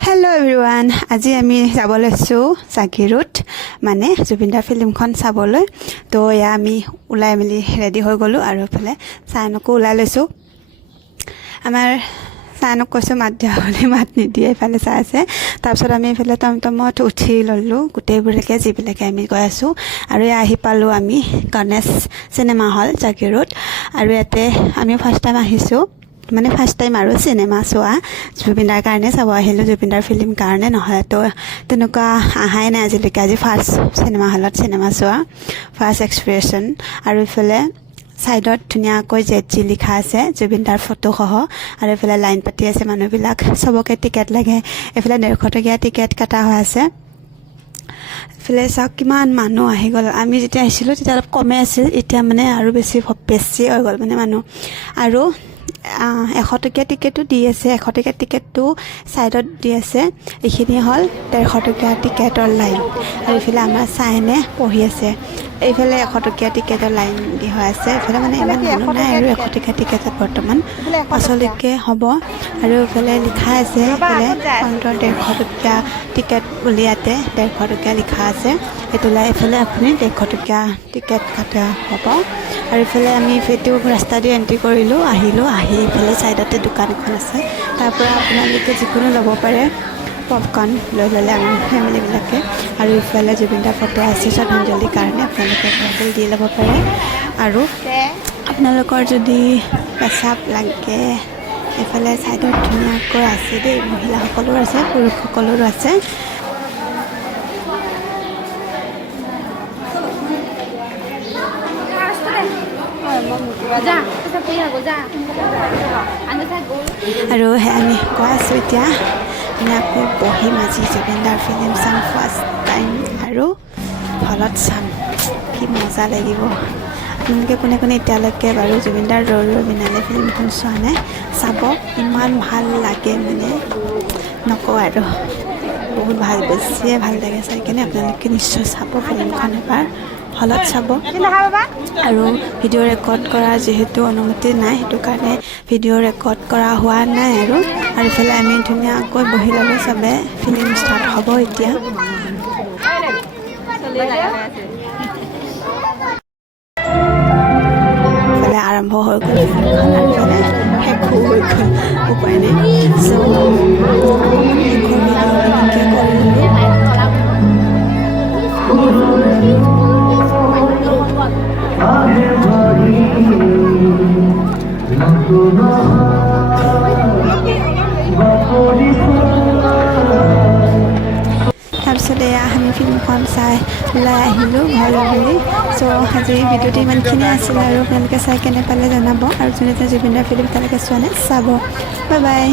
Hello everyone, আজি আমি যাব লৈছো জাগিৰোড মানে জুবিনদাৰ ফিল্মখন চাবলৈ তো ইয়া আমি উলাই মিলি ৰেডি হৈ গলো আৰু ফলে সাইনকো উলাই লৈছো আমাৰ সাইনক কৈছো মাত দিয়া হলি মাত নিদিয়ে ফলে চাই আছে তাৰপিছত আমি ফলে টমটমত উঠি ললো গুটেইবোৰকে জিবিলাকে আমি গৈ আছো আৰু ইয়া আহি পালো আমি গণেশ সিনেমা হল জাগিৰোড আৰু ইয়াতে আমি ফাৰ্স্ট টাইম আহিছো মানে ফাৰ্স্ট টাইম আৰু সিনেমা চোৱা জুবিনদাৰ কাৰণে চাব আহিলো জুবিনদাৰ ফিল্ম কাৰণে নহয় তো তেনেকুৱা আহাই নাই আজিলৈকে আজি ফাৰ্স্ট সিনেমা হলত সিনেমা চোৱা ফাৰ্স্ট এক্সপ্ৰেছন আৰু ইফালে সাইডত ধুনীয়াকৈ জেজি লিখা আছে জুবিনদাৰ ফটো সহ আৰু ইফালে লাইন পাতি আছে মানুহবিলাক সবকে টিকেট লাগে ইফালে 150 টকীয়া টিকেট কাটা হৈ আছে ফলে চাওক কিমান মানুহ আহি গ'ল আমি যেতিয়া আহিছিলো তেতিয়া অলপ কমে আছিল এতিয়া মানে আৰু বেছি হৈ গ'ল মানে মানুহ আৰু 100 টকীয়া টিকেটটো দি আছে 100 টকীয়া টিকেটটো সাইডত দি আছে এইখিনি হল 150 টকীয়া টিকেটৰ লাইন আৰু ইফালে আমাৰ চাইনে পঢ়ি আছে এইফালে 100 টকীয়া টিকেটৰ লাইন দি হৈ আছে ইফালে মানে ইমান মানুহ নাই আৰু 100 টকীয়া টিকেটত বৰ্তমান পাছলৈকে হ'ব আৰু ইফালে লিখা আছে ইফালে 150 টকীয়া টিকেট উলিয়াতে 150 টকীয়া লিখা আছে এটোলাই ইফালে আপুনি 150 টকীয়া টিকেট কাটা হ'ব আৰু ইফালে আমি ফেটো ৰাস্তা দি এন্ট্ৰি কৰিলো আহিলো আহি ইফালে সাইডতে দোকান এখন আছে তাৰ পৰা আপোনালোকে যিকোনো ল'ব পাৰে পপকৰ্ন লৈ ল'লে আমি ফেমিলিবিলাকে আৰু ইফালে জুবিনদাৰ ফটো আছে শ্ৰদ্ধাঞ্জলিৰ কাৰণে আপোনালোকে ফটো দি ল'ব পাৰে আৰু আপোনালোকৰ যদি পেচাব লাগে এফালে সাইডত ধুনীয়াকৈ আছে দেই মহিলাসকলৰ আছে পুৰুষসকলৰো আছে আৰু আমি কৈ আছোঁ এতিয়া ধুনীয়াকৈ বহি মাজি জুবিনদাৰ ফিল্ম চাম ফাৰ্ষ্ট টাইম আৰু হলত চাম কি মজা লাগিব আপোনালোকে কোনে কোনে এতিয়ালৈকে বাৰু জুবিনদাৰ বিনালে ফিল্মখন চোৱা নাই চাব ইমান ভাল লাগে মানে নকওঁ আৰু বহুত ভাল বেছিয়ে ভাল লাগে চাই কিনে আপোনালোকে নিশ্চয় চাব ফিল্মখন এবাৰ হলত চাব আৰু ভিডিঅ' ৰেকৰ্ড কৰা যিহেতু অনুমতি নাই সেইটো কাৰণে ভিডিঅ' ৰেকৰ্ড কৰা হোৱা নাই আৰু ইফালে আমি ধুনীয়াকৈ বহি ল'লোঁ চবে ফিল্ম ষ্টাৰ্ট হ'ব এতিয়া ইফালে আৰম্ভ হৈ গ'ল ফিল্মখন আৰু ইফালে শেষো হৈ গ'ল উপায় নাই তাৰপিছতে আমি ফিল্মখন চাই ওলাই আহিলোঁ ঘৰলৈ বুলি চ' আজি ভিডিঅ'টো ইমানখিনি আছিল আৰু আপোনালোকে চাই কেনে পালে জনাব আৰু যোনে জুবিনদাৰ ফিল্ম তেওঁলোকে চোৱা নাই চাব বাই বাই